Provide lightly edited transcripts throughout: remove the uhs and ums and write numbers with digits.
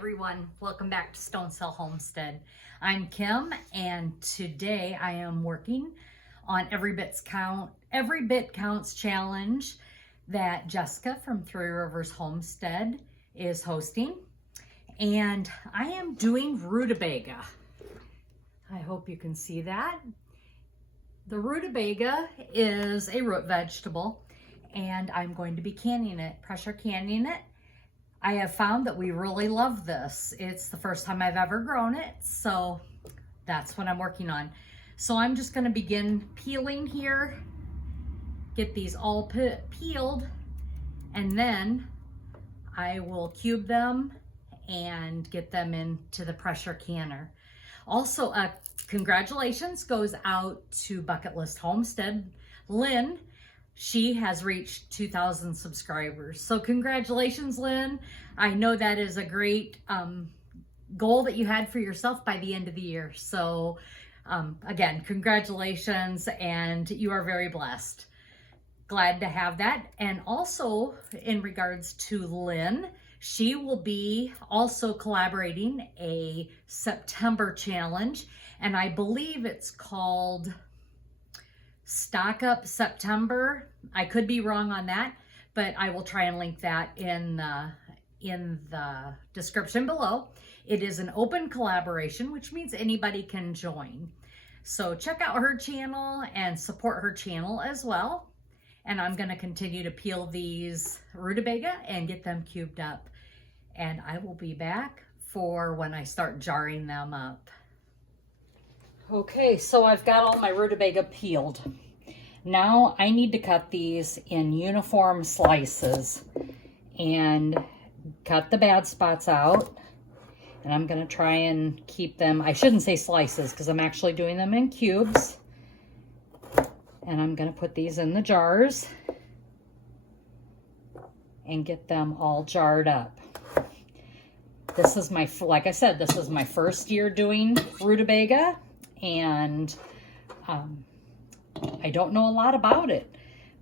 everyone, welcome back to Stone Cell Homestead. I'm Kim, and today I am working on Every Bit Counts challenge that Jessica from Three Rivers Homestead is hosting, and I am doing rutabaga. I hope you can see that. The rutabaga is a root vegetable, and I'm going to be canning it, pressure canning it. I have found that we really love this. It's the first time I've ever grown it, so that's what I'm working on. So I'm just going to begin peeling here, get these all peeled, and then I will cube them and get them into the pressure canner. Also, congratulations goes out to Bucket List Homestead, Lynn. She has reached 2,000 subscribers. So congratulations, Lynn. I know that is a great goal that you had for yourself by the end of the year. So again, congratulations, and you are very blessed. Glad to have that. And also in regards to Lynn, she will be also collaborating a September challenge, and I believe it's called Stock Up September. I could be wrong on that, but I will try and link that in the description below. It is an open collaboration, which means anybody can join. So check out her channel and support her channel as well. And I'm going to continue to peel these rutabaga and get them cubed up. And I will be back for when I start jarring them up. Okay, so I've got all my rutabaga peeled. Now I need to cut these in uniform slices and cut the bad spots out. And I'm going to try and keep them, I shouldn't say slices because I'm actually doing them in cubes. And I'm going to put these in the jars and get them all jarred up. This is my, like I said, this is my first year doing rutabaga. And I don't know a lot about it,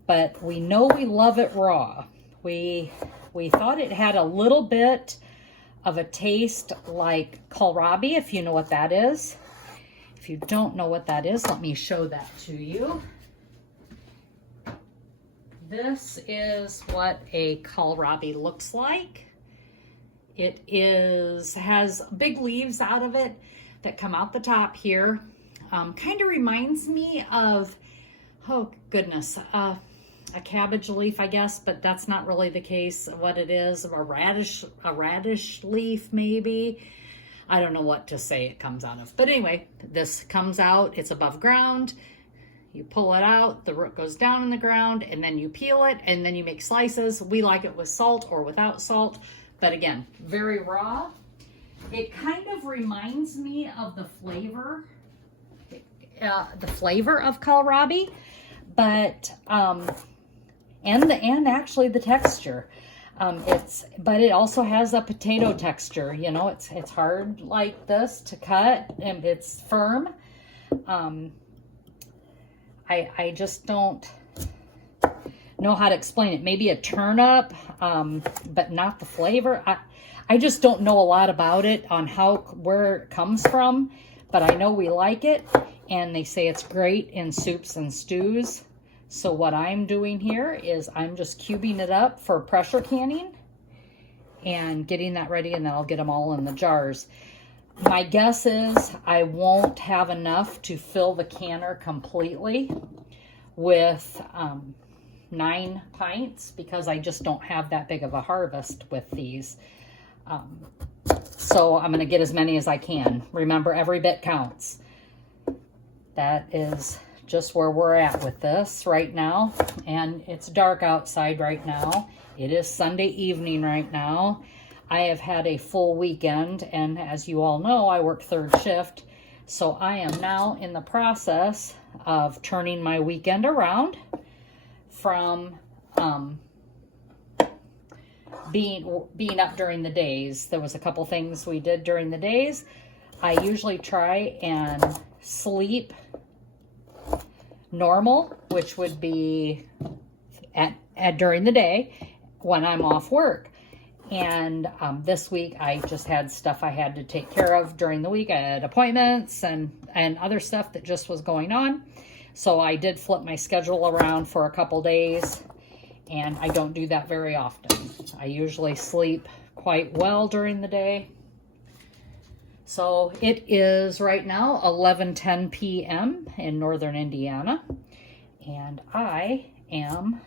but we know we love it raw. We thought it had a little bit of a taste like kohlrabi, if you know what that is. If you don't know what that is, let me show that to you. This is what a kohlrabi looks like. It has big leaves out of it that come out the top here. Kind of reminds me of, oh goodness, a cabbage leaf, I guess, but that's not really the case. What it is, a radish leaf maybe. I don't know what to say it comes out of. But anyway, this comes out, it's above ground. You pull it out, the root goes down in the ground, and then you peel it, and then you make slices. We like it with salt or without salt. But again, very raw. It kind of reminds me of the flavor of kohlrabi, but and actually the texture. But it also has a potato texture. You know, it's hard like this to cut, and it's firm. I just don't know how to explain it. Maybe a turnip, but not the flavor. I just don't know a lot about it on where it comes from, but I know we like it, and they say it's great in soups and stews. So what I'm doing here is I'm just cubing it up for pressure canning and getting that ready, and then I'll get them all in the jars. My guess is I won't have enough to fill the canner completely with 9 pints because I just don't have that big of a harvest with these. So I'm going to get as many as I can. Remember, every bit counts. That is just where we're at with this right now. And it's dark outside right now. It is Sunday evening right now. I have had a full weekend, and as you all know, I work third shift. So I am now in the process of turning my weekend around from being up during the days. There was a couple things we did during the days. I usually try and sleep normal, which would be during the day when I'm off work. And this week I just had stuff I had to take care of during the week. I had appointments and other stuff that just was going on. So I did flip my schedule around for a couple days, and I don't do that very often. I usually sleep quite well during the day. So it is right now 11:10 p.m. in northern Indiana, and I am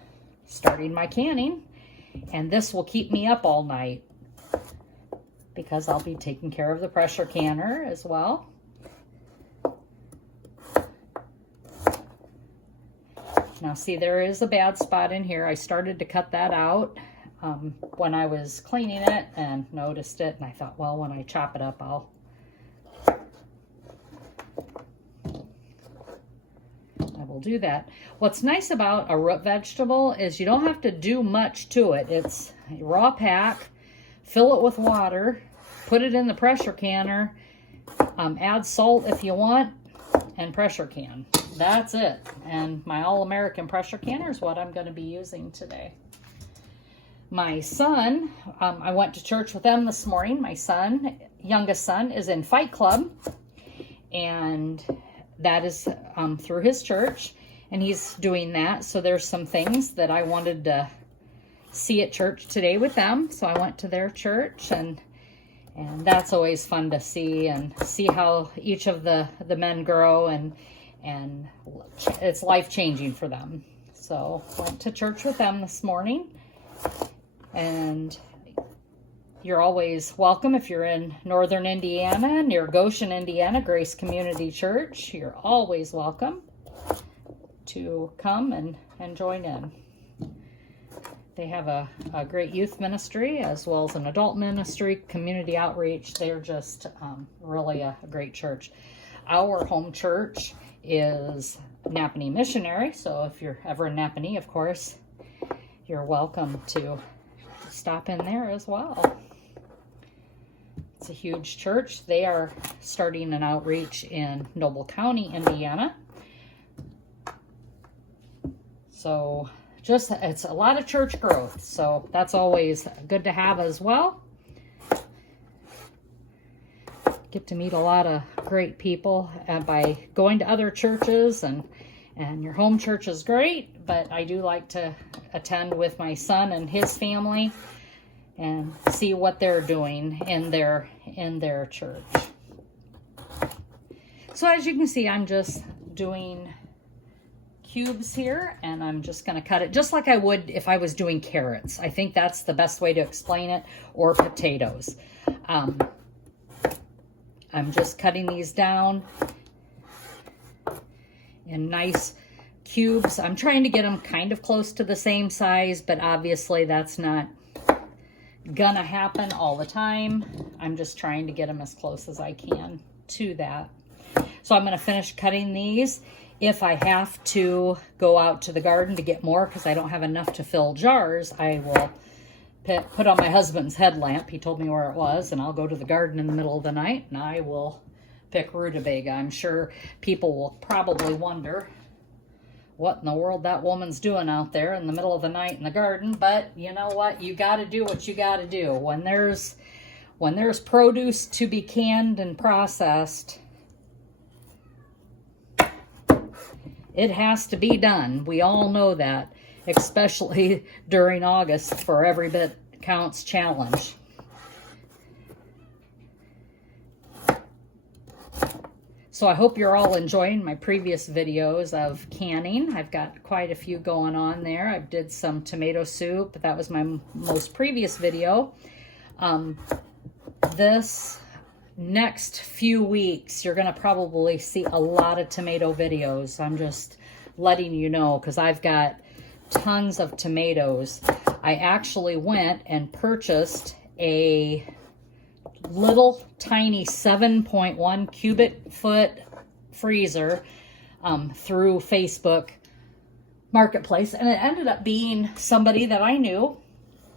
starting my canning, and this will keep me up all night because I'll be taking care of the pressure canner as well. Now see, there is a bad spot in here. I started to cut that out when I was cleaning it and noticed it, and I thought, well, when I chop it up, I will do that. What's nice about a root vegetable is you don't have to do much to it. It's a raw pack, fill it with water, put it in the pressure canner, add salt if you want, and pressure can. That's it. And my All-American pressure canner is what I'm going to be using today. My son, I went to church with them this morning. My son, youngest son, is in Fight Club, and that is through his church, and he's doing that. So there's some things that I wanted to see at church today with them. So I went to their church, and that's always fun to see, and see how each of the men grow, and it's life-changing for them. So went to church with them this morning, and you're always welcome if you're in northern Indiana, near Goshen, Indiana, Grace Community Church. You're always welcome to come and join in. They have a great youth ministry as well as an adult ministry, community outreach. They're just really a great church. Our home church is Napanee Missionary, so if you're ever in Napanee, of course, you're welcome to stop in there as well. It's a huge church. They are starting an outreach in Noble County, Indiana. So it's a lot of church growth, so that's always good to have as well. Get to meet a lot of great people by going to other churches, and your home church is great, but I do like to attend with my son and his family and see what they're doing in their church. So as you can see, I'm just doing cubes here, and I'm just going to cut it just like I would if I was doing carrots. I think that's the best way to explain it, or potatoes. I'm just cutting these down in nice cubes. I'm trying to get them kind of close to the same size, but obviously that's not gonna happen all the time. I'm just trying to get them as close as I can to that. So I'm going to finish cutting these. If I have to go out to the garden to get more because I don't have enough to fill jars, I will put on my husband's headlamp. He told me where it was, and I'll go to the garden in the middle of the night, and I will pick rutabaga. I'm sure people will probably wonder what in the world that woman's doing out there in the middle of the night in the garden, but you know what? You got to do what you got to do. When there's produce to be canned and processed, it has to be done. We all know that, especially during August for Every Bit Counts Challenge. So I hope you're all enjoying my previous videos of canning. I've got quite a few going on there. I did some tomato soup. That was my most previous video. This next few weeks, you're going to probably see a lot of tomato videos. I'm just letting you know because I've got tons of tomatoes. I actually went and purchased a little tiny 7.1 cubic foot freezer through Facebook Marketplace, and it ended up being somebody that I knew.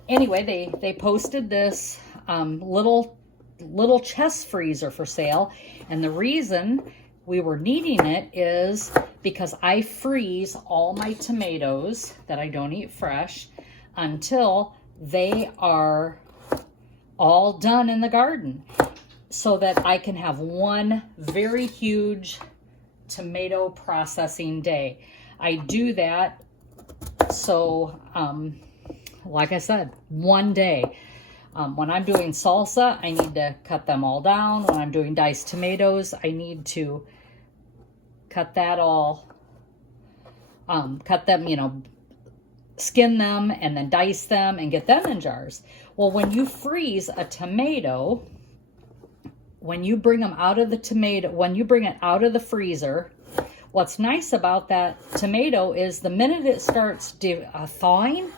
Anyway, they posted this little chest freezer for sale, and the reason we were needing it is because I freeze all my tomatoes that I don't eat fresh until they are all done in the garden so that I can have one very huge tomato processing day. I do that so, like I said, one day. When I'm doing salsa, I need to cut them all down. When I'm doing diced tomatoes, I need to cut that all, cut them, you know, skin them and then dice them and get them in jars. Well, when you freeze a tomato, when you bring them out of the when you bring it out of the freezer, what's nice about that tomato is the minute it starts thawing,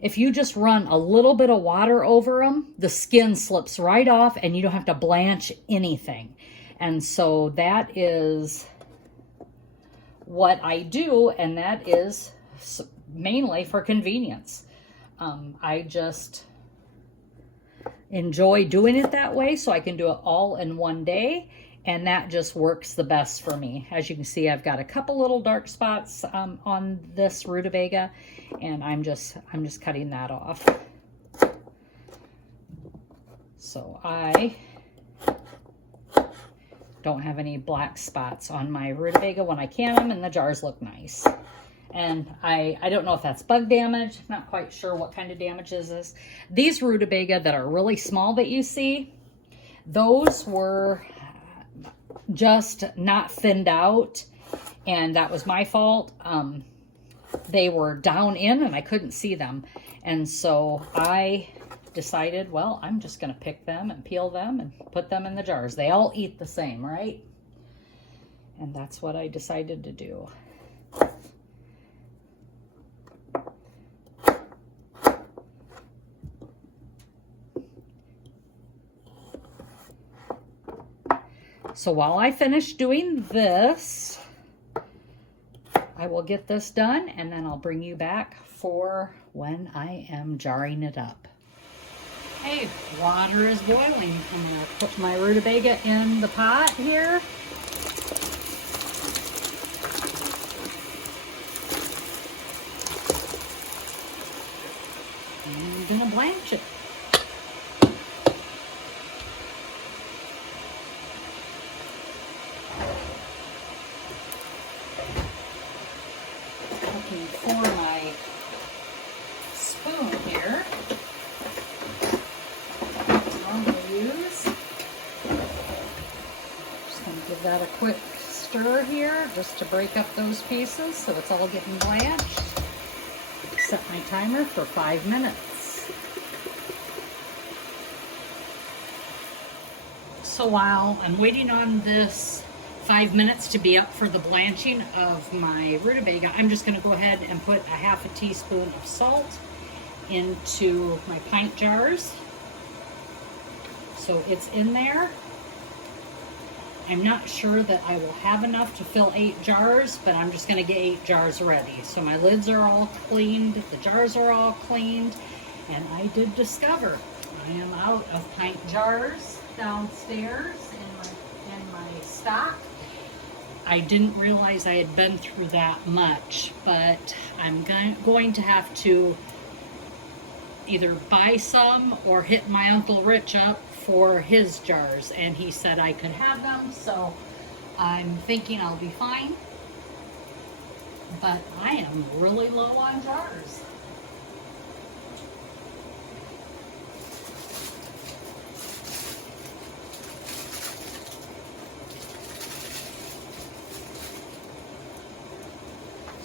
if you just run a little bit of water over them, the skin slips right off and you don't have to blanch anything. And so that is what I do, and that is mainly for convenience. I just enjoy doing it that way so I can do it all in one day, and that just works the best for me. As you can see, I've got a couple little dark spots on this rutabaga, and I'm just cutting that off. So I don't have any black spots on my rutabaga when I can them, and the jars look nice. And I don't know if that's bug damage. I'm not quite sure what kind of damage is this. These rutabaga that are really small that you see, those were just not thinned out, and that was my fault. They were down in and I couldn't see them, and so I decided, well, I'm just going to pick them and peel them and put them in the jars. They all eat the same, right? And that's what I decided to do. So while I finish doing this, I will get this done, and then I'll bring you back for when I am jarring it up. Hey, water is boiling. I'm going to put my rutabaga in the pot here. And I'm going to blanch it. Looking for my spoon here. I'm going to use. Just going to give that a quick stir here just to break up those pieces so it's all getting blanched. Set my timer for 5 minutes. So while I'm waiting on this 5 minutes to be up for the blanching of my rutabaga, I'm just going to go ahead and put a half a teaspoon of salt into my pint jars. So it's in there. I'm not sure that I will have enough to fill 8 jars, but I'm just going to get 8 jars ready. So my lids are all cleaned, the jars are all cleaned, and I did discover I am out of pint jars downstairs in my stock. I didn't realize I had been through that much, but I'm going to have to either buy some or hit my Uncle Rich up for his jars, and he said I could have them, so I'm thinking I'll be fine, but I am really low on jars.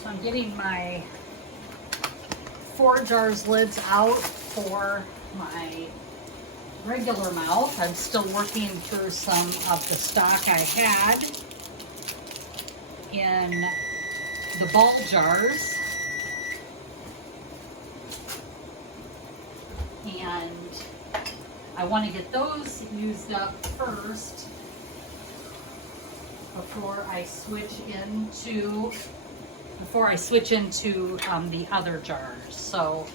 So I'm getting my 4 jars lids out for my regular mouth. I'm still working through some of the stock I had in the ball jars. And I want to get those used up first before I switch into the other jars. So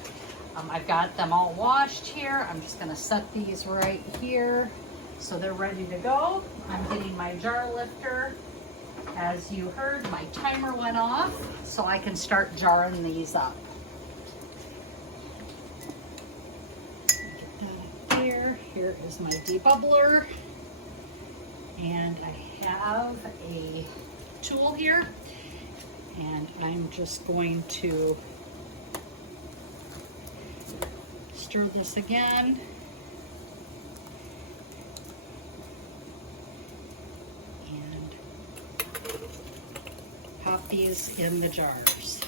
I've got them all washed here. I'm just going to set these right here so they're ready to go. I'm getting my jar lifter. As you heard, my timer went off, so I can start jarring these up. Get that up here. here is my debubbler, and I have a tool here, and I'm just going to stir this again. And pop these in the jars.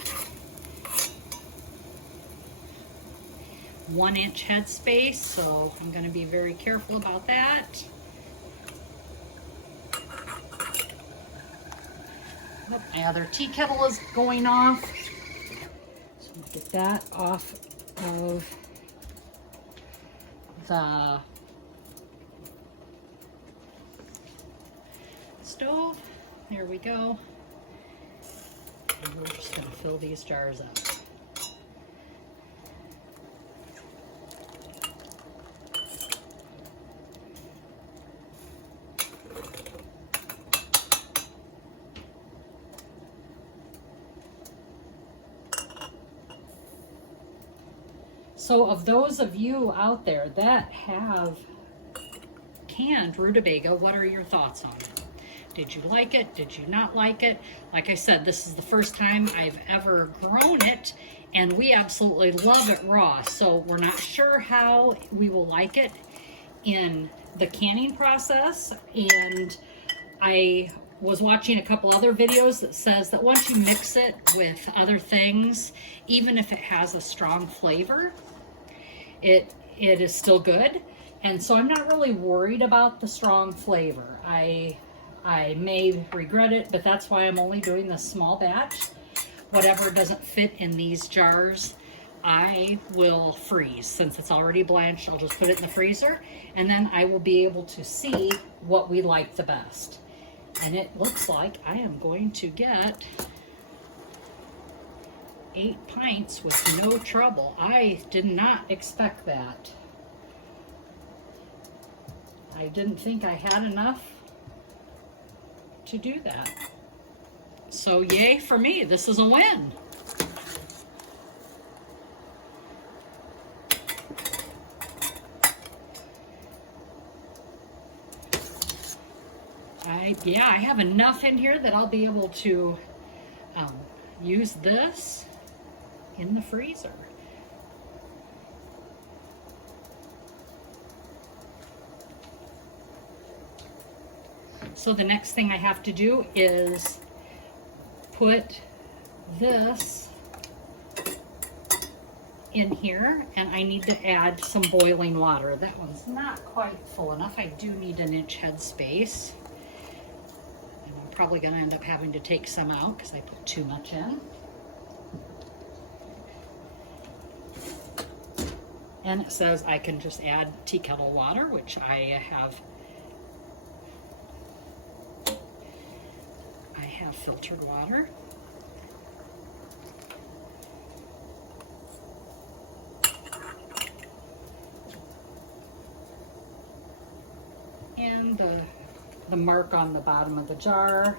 1-inch head space, so I'm going to be very careful about that. Oh, my other tea kettle is going off, so I'll get that off of the stove. There we go. And we're just going to fill these jars up. So of those of you out there that have canned rutabaga, what are your thoughts on it? Did you like it? Did you not like it? Like I said, this is the first time I've ever grown it, and we absolutely love it raw. So we're not sure how we will like it in the canning process. And I was watching a couple other videos that says that once you mix it with other things, even if it has a strong flavor, it is still good. And so I'm not really worried about the strong flavor. I may regret it, but that's why I'm only doing this small batch. Whatever doesn't fit in these jars, I will freeze. Since it's already blanched, I'll just put it in the freezer, and then I will be able to see what we like the best. And it looks like I am going to get 8 pints with no trouble. I did not expect that. I didn't think I had enough to do that. So yay for me, this is a win. I have enough in here that I'll be able to use this in the freezer. So the next thing I have to do is put this in here, and I need to add some boiling water. That one's not quite full enough. I do need an inch head space. And I'm probably gonna end up having to take some out because I put too much in. And it says I can just add tea kettle water, which I have filtered water. And the mark on the bottom of the jar,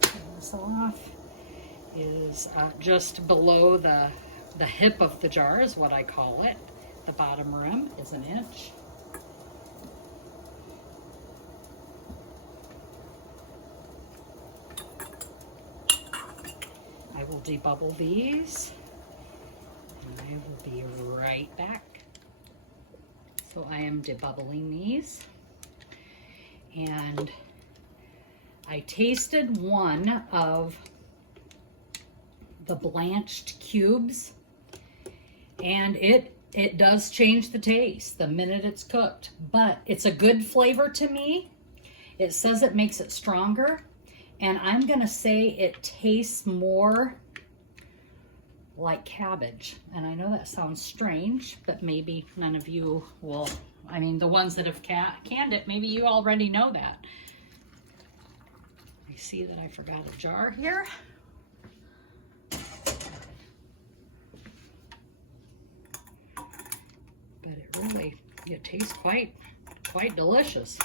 turn this off, is just below the hip of the jar is what I call it. The bottom rim is 1 inch. I will debubble these, and I will be right back. So I am debubbling these, and I tasted one of the blanched cubes, and it does change the taste the minute it's cooked, but it's a good flavor to me. It says it makes it stronger, and I'm gonna say it tastes more like cabbage. And I know that sounds strange, but maybe none of you will, I mean, the ones that have canned it, maybe you already know that. I see that I forgot a jar here. But it tastes quite delicious.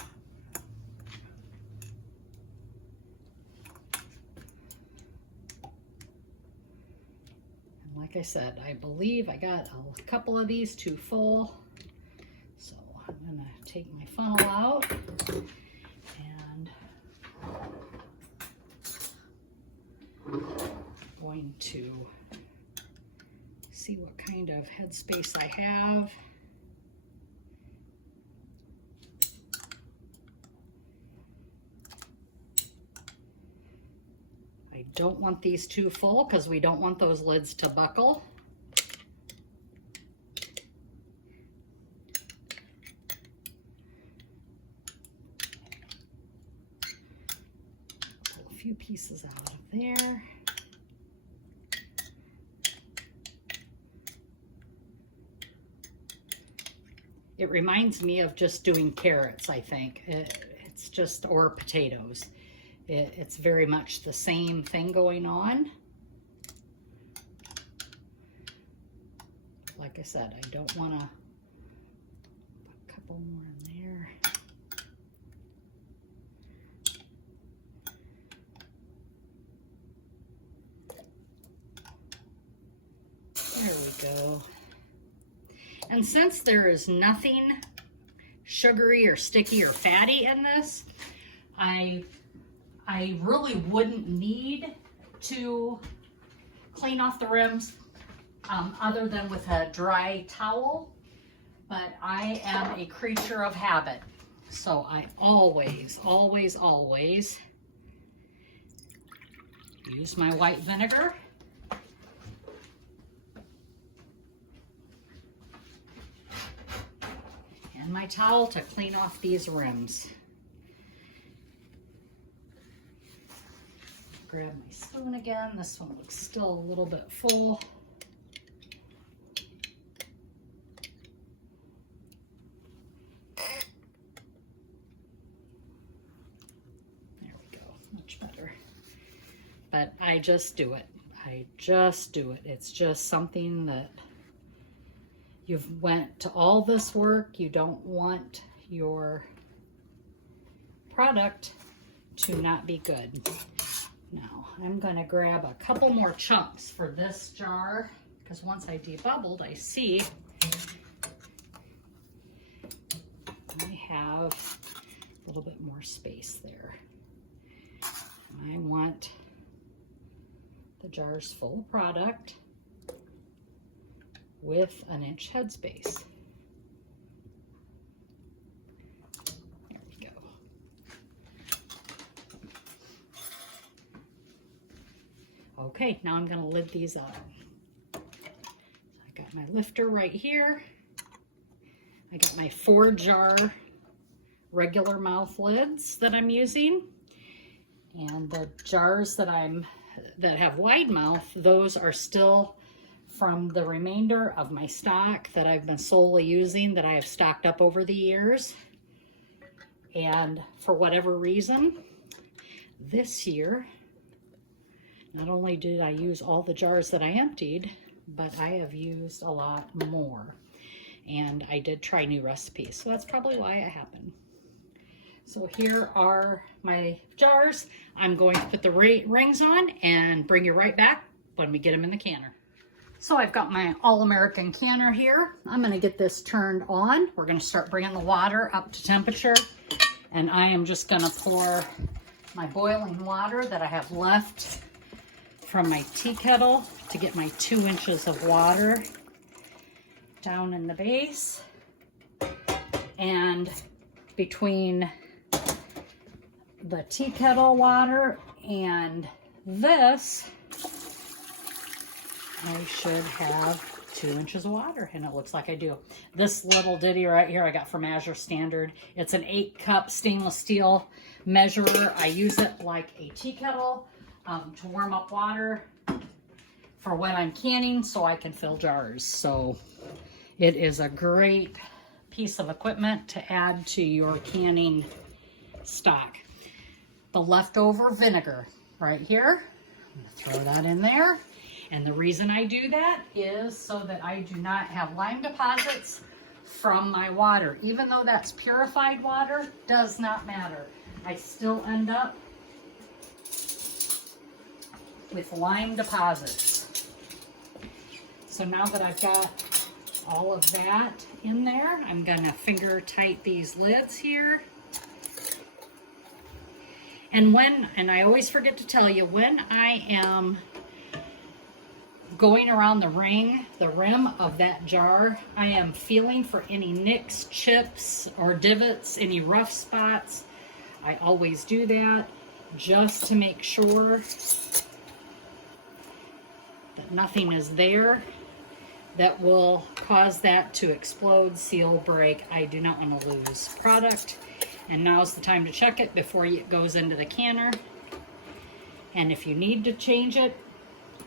Like I said, I believe I got a couple of these too full, so I'm gonna take my funnel out and going to see what kind of headspace I have. I don't want these too full because we don't want those lids to buckle. Pull a few pieces out of there. It reminds me of just doing carrots, I think. It's just, or potatoes. It's very much the same thing going on. Like I said, I don't want to put a couple more in there. There we go. And since there is nothing sugary or sticky or fatty in this, I really wouldn't need to clean off the rims other than with a dry towel, but I am a creature of habit. So I always, always, always use my white vinegar. And my towel to clean off these rims. Grab my spoon again. This one looks still a little bit full. There we go, much better. But I just do it. I just do it. It's just something that you've went to all this work. You don't want your product to not be good. Now, I'm going to grab a couple more chunks for this jar, because once I debubbled, I see I have a little bit more space there. I want the jars full of product with an inch headspace. There we go. Okay, now I'm going to lid these up. So I got my lifter right here. I got my 4-jar regular mouth lids that I'm using. And the jars that have wide mouth, those are still from the remainder of my stock that I've been solely using, that I have stocked up over the years. And for whatever reason, this year, not only did I use all the jars that I emptied, but I have used a lot more. And I did try new recipes, so that's probably why it happened. So here are my jars. I'm going to put the rings on and bring you right back when we get them in the canner. So I've got my All-American canner here. I'm going to get this turned on. We're going to start bringing the water up to temperature. And I am just going to pour my boiling water that I have left from my tea kettle to get my 2 inches of water down in the base. And between the tea kettle water and this, I should have 2 inches of water, and it looks like I do. This little ditty right here I got from Azure Standard. It's an 8-cup stainless steel measurer. I use it like a tea kettle to warm up water for when I'm canning so I can fill jars. So it is a great piece of equipment to add to your canning stock. The leftover vinegar right here, I'm gonna throw that in there. And the reason I do that is so that I do not have lime deposits from my water. Even though that's purified water, does not matter. I still end up with lime deposits. So now that I've got all of that in there. I'm gonna finger tight these lids here. And I always forget to tell you, when I am going around the rim of that jar, I am feeling for any nicks, chips, or divots, any rough spots. I always do that just to make sure that nothing is there that will cause that to explode, seal, break. I do not want to lose product. And now's the time to check it before it goes into the canner. And if you need to change it,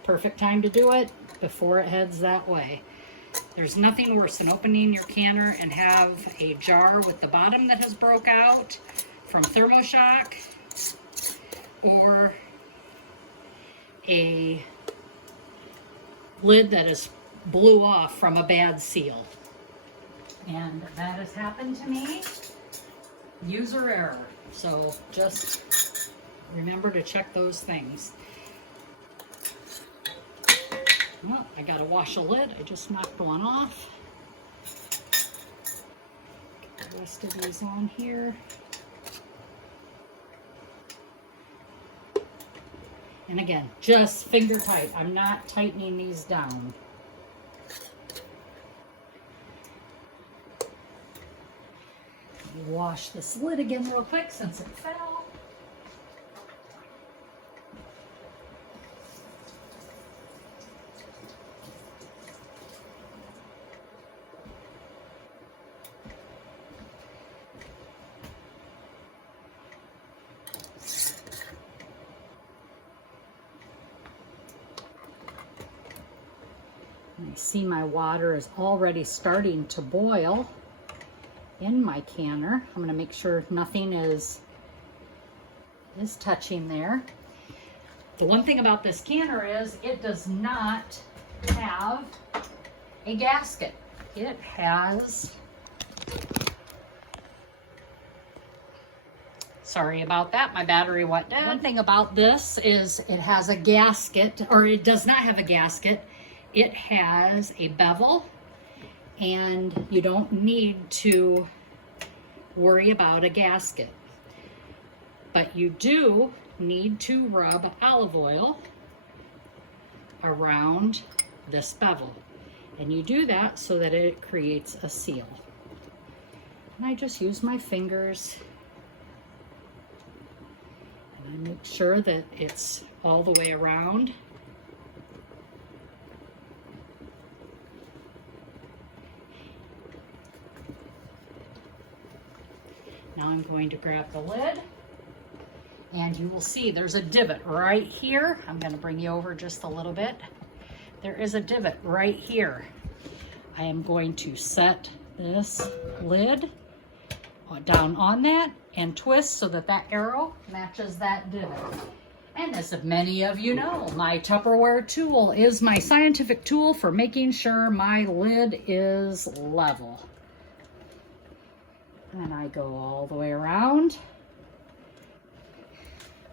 perfect time to do it before it heads that way. There's nothing worse than opening your canner and have a jar with the bottom that has broke out from thermoshock, or a lid that is blew off from a bad seal. And that has happened to me. User error. So just remember to check those things. Well, I gotta wash a lid. I just knocked one off. Get the rest of these on here. And again, just finger tight. I'm not tightening these down. Wash this lid again real quick since it fell. I see my water is already starting to boil in my canner. I'm going to make sure nothing is touching there. The one thing about this canner is it does not have a gasket. It has, sorry about that, my battery went dead. One thing about this is it has a gasket, or it does not have a gasket. It has a bevel, and you don't need to worry about a gasket. But you do need to rub olive oil around this bevel. And you do that so that it creates a seal. And I just use my fingers. And I make sure that it's all the way around. Now I'm going to grab the lid, and you will see there's a divot right here. I'm going to bring you over just a little bit. There is a divot right here. I am going to set this lid down on that and twist so that that arrow matches that divot. And as many of you know, my Tupperware tool is my scientific tool for making sure my lid is level. And I go all the way around,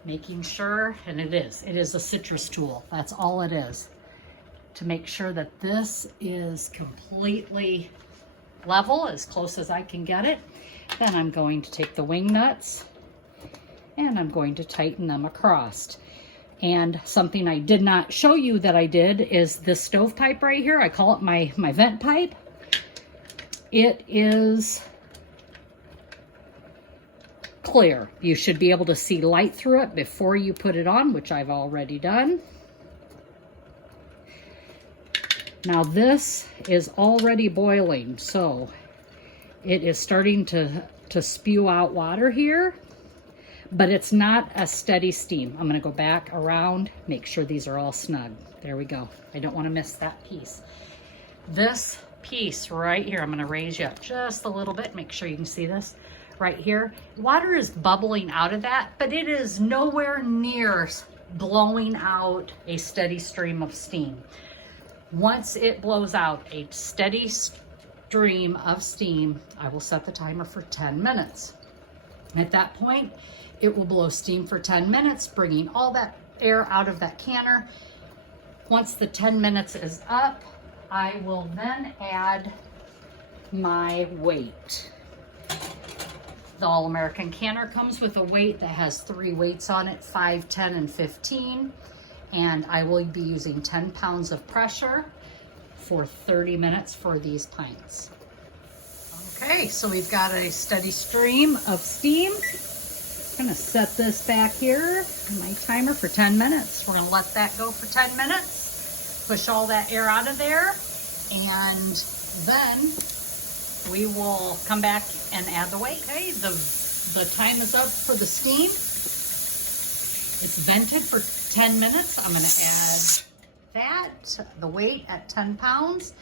making sure, and it is a citrus tool. That's all it is, to make sure that this is completely level, as close as I can get it. Then I'm going to take the wing nuts and I'm going to tighten them across. And something I did not show you that I did is this stovepipe right here. I call it my vent pipe. It is clear. You should be able to see light through it before you put it on, which I've already done. Now this is already boiling, so it is starting to spew out water here, but it's not a steady steam. I'm going to go back around, make sure these are all snug. There we go. I don't want to miss that piece. This piece right here, I'm going to raise you up just a little bit, make sure you can see this. Right here, water is bubbling out of that, but it is nowhere near blowing out a steady stream of steam. Once it blows out a steady stream of steam, I will set the timer for 10 minutes. At that point, it will blow steam for 10 minutes, bringing all that air out of that canner. Once the 10 minutes is up, I will then add my weight. The All-American canner comes with a weight that has 3 weights on it, 5, 10, and 15. And I will be using 10 pounds of pressure for 30 minutes for these pints. Okay, so we've got a steady stream of steam. I'm gonna set this back here in my timer for 10 minutes. We're gonna let that go for 10 minutes, push all that air out of there, and then we will come back and add the weight. Okay, the time is up for the steam. It's vented for 10 minutes. I'm gonna add the weight at 10 pounds.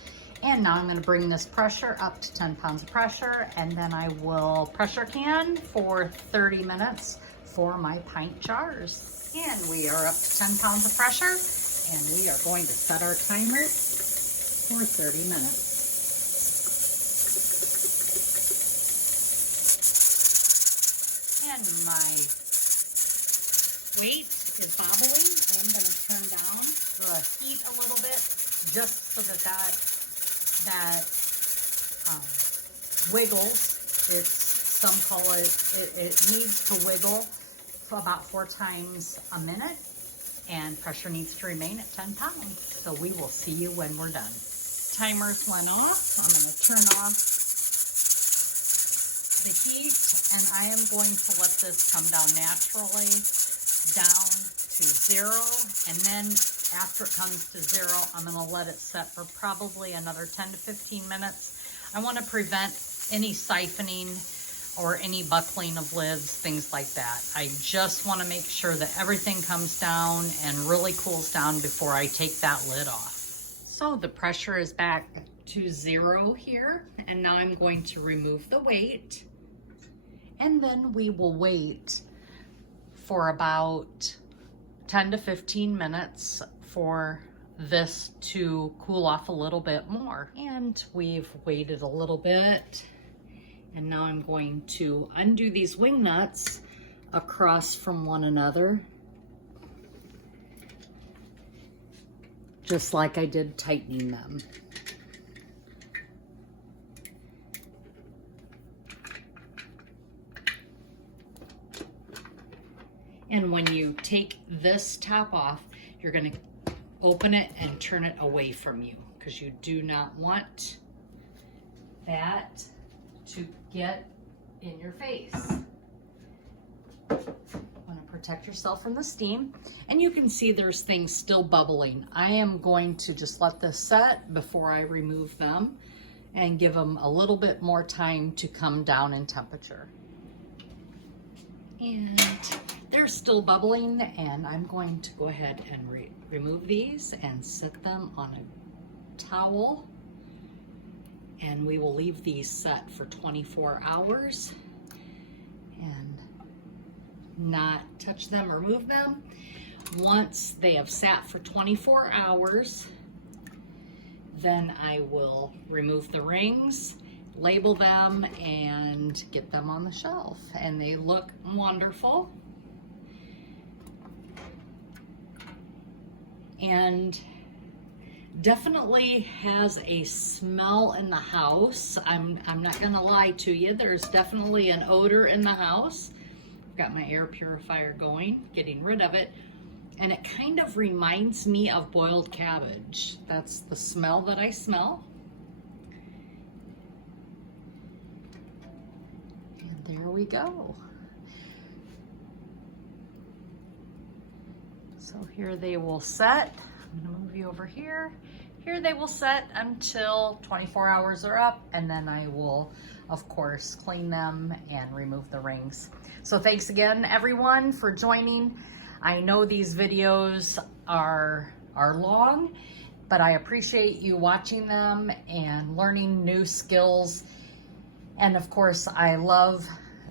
And now I'm gonna bring this pressure up to 10 pounds of pressure, and then I will pressure can for 30 minutes for my pint jars. And we are up to 10 pounds of pressure, and we are going to set our timer for 30 minutes. And my weight is bobbling. I'm gonna turn down the heat a little bit just so that wiggles. Some call it needs to wiggle for about 4 times a minute, and pressure needs to remain at 10 pounds. So we will see you when we're done. Timers went off. I'm going to turn off the heat, and I am going to let this come down naturally down to 0, and then after it comes to 0, I'm going to let it set for probably another 10 to 15 minutes. I want to prevent any siphoning or any buckling of lids, things like that. I just want to make sure that everything comes down and really cools down before I take that lid off. So the pressure is back to 0 here, and now I'm going to remove the weight, and then we will wait for about 10 to 15 minutes for this to cool off a little bit more. And we've waited a little bit, and now I'm going to undo these wing nuts across from one another, just like I did tightening them. And when you take this top off, you're going to open it and turn it away from you, because you do not want that to get in your face. You want to protect yourself from the steam. And you can see there's things still bubbling. I am going to just let this set before I remove them and give them a little bit more time to come down in temperature. And they're still bubbling, and I'm going to go ahead and remove these and set them on a towel, and we will leave these set for 24 hours and not touch them or move them. Once they have sat for 24 hours, then I will remove the rings, label them, and get them on the shelf. And they look wonderful. And definitely has a smell in the house. I'm not gonna lie to you, there's definitely an odor in the house. I've got my air purifier going, getting rid of it, and it kind of reminds me of boiled cabbage. That's the smell that I smell. And there we go. So here they will set. I'm gonna move you over here. Here they will set until 24 hours are up, and then I will, of course, clean them and remove the rings. So thanks again, everyone, for joining. I know these videos are long, but I appreciate you watching them and learning new skills. And of course, I love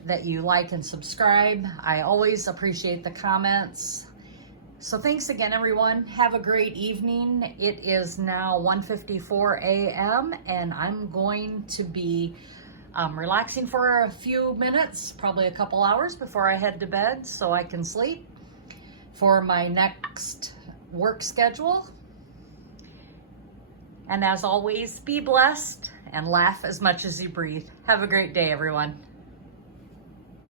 that you like and subscribe. I always appreciate the comments. So thanks again, everyone. Have a great evening. It is now 1:54 a.m. and I'm going to be relaxing for a few minutes, probably a couple hours before I head to bed so I can sleep for my next work schedule. And as always, be blessed and laugh as much as you breathe. Have a great day, everyone.